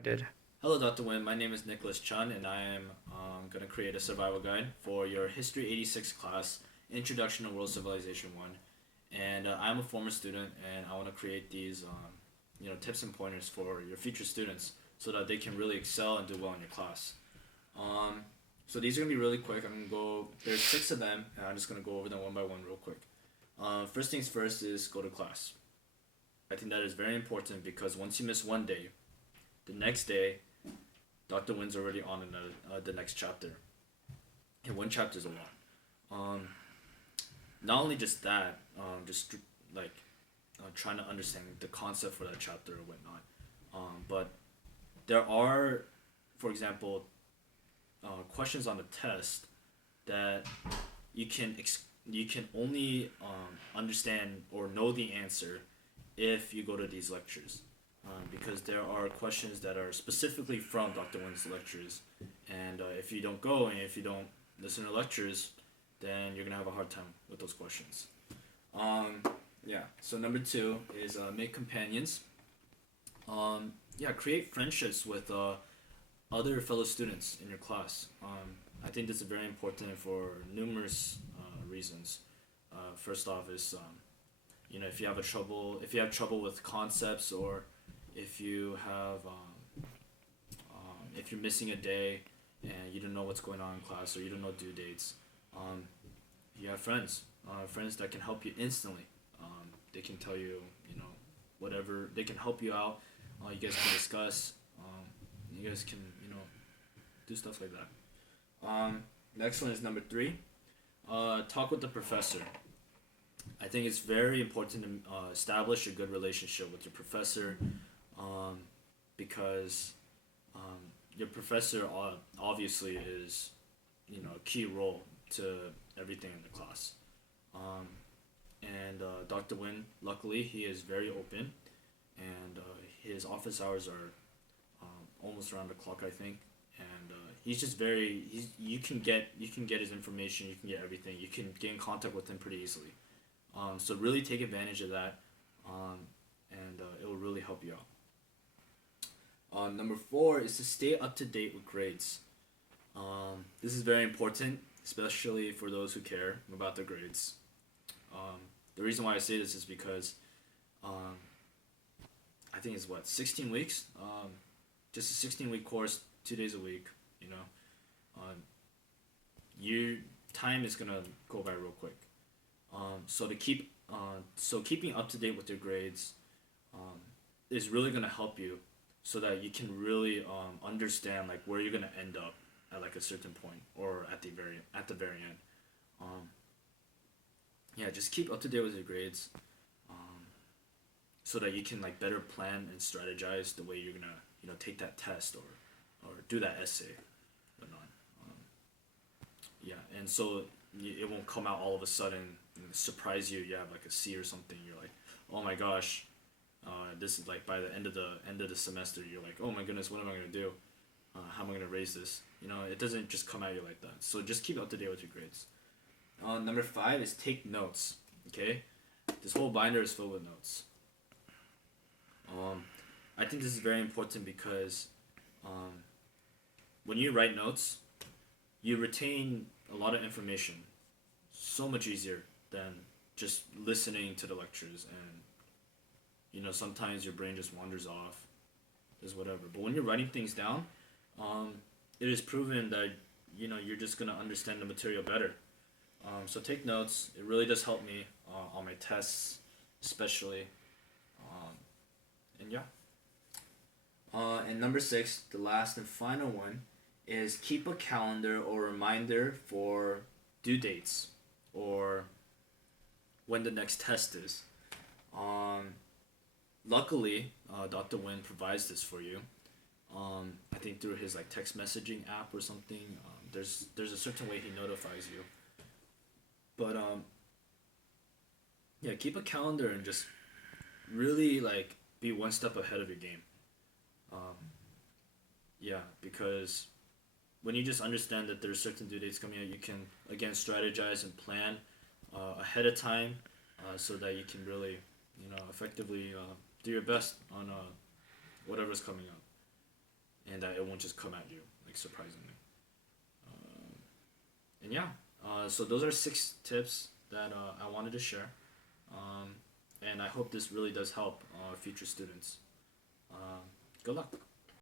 I did. Hello, Dr. Nguyen. My name is Tchon, and I am going to create a survival guide for your History 86 class, Introduction to World Civilization 1. And I'm a former student, and I want to create these tips and pointers for your future students so that they can really excel and do well in your class. Um, so these are going to be really quick. I'm going to go, there's six of them, and I'm just going to go over them one by one real quick. First things first is go to class. I think that is very important because once you miss one day, the next day Dr. Nguyen's already on the next chapter. And one chapter is a lot. Um, Not only just that, just like trying to understand the concept for that chapter or whatnot. But there are, for example, questions on the test that you can only understand or know the answer if you go to these lectures. Because there are questions that are specifically from Dr. Nguyen's lectures, and if you don't go and if you don't listen to lectures, then you're gonna have a hard time with those questions. Um, yeah. So number two is make companions. Yeah, create friendships with other fellow students in your class. I think this is very important for numerous reasons. First off is if you have trouble with concepts, or if you're missing a day and you don't know what's going on in class, or you don't know due dates, um, you have friends that can help you instantly. They can tell you, whatever. They can help you out. You guys can discuss. You guys can, do stuff like that. Next one is number three. Talk with the professor. I think it's very important to establish a good relationship with your professor, um, because your professor obviously is, a key role to everything in the class. Um, and Dr. Nguyen, luckily, he is very open, and his office hours are almost around the clock, I think. And he's just you can get his information, you can get everything, you can get in contact with him pretty easily. So really take advantage of that, and it will really help you out. Number four is to stay up to date with grades. This is very important, especially for those who care about their grades. The reason why I say this is because um, I think it's 16 weeks, just a 16-week course, 2 days a week. You know, um, your time is gonna go by real quick. So keeping up to date with your grades um, is really gonna help you, so that you can really understand like where you're gonna end up at like a certain point, or at the very end. Um, yeah, just keep up to date with your grades, um, so that you can like better plan and strategize the way you're gonna take that test, or do that essay, whatnot. Um, yeah, and so it won't come out all of a sudden and surprise you. You have like a C or something. You're like, oh my gosh, this is like by the end of the semester. You're like, oh my goodness, what am I gonna do? How am I gonna raise this? It doesn't just come at you like that. So just keep up to date with your grades. Number five is take notes. Okay, this whole binder is filled with notes. Um, I think this is very important because um, when you write notes, you retain a lot of information so much easier than just listening to the lectures. And sometimes your brain just wanders off, is whatever. But when you're writing things down, um, it is proven that you're just gonna understand the material better. So take notes. It really does help me on my tests, especially. Um, and yeah. And number six, the last and final one, is keep a calendar or reminder for due dates, or when the next test is. Um, Luckily, Dr. Nguyen provides this for you. I think through his like text messaging app or something. There's a certain way he notifies you. But yeah, keep a calendar and just really like be one step ahead of your game. Um, yeah, because when you just understand that there's certain due dates coming out, you can again strategize and plan ahead of time, so that you can really, effectively do your best on whatever's coming up. it won't just come at you like surprisingly. And yeah, so those are 6 tips that I wanted to share. And I hope this really does help future students. Good luck.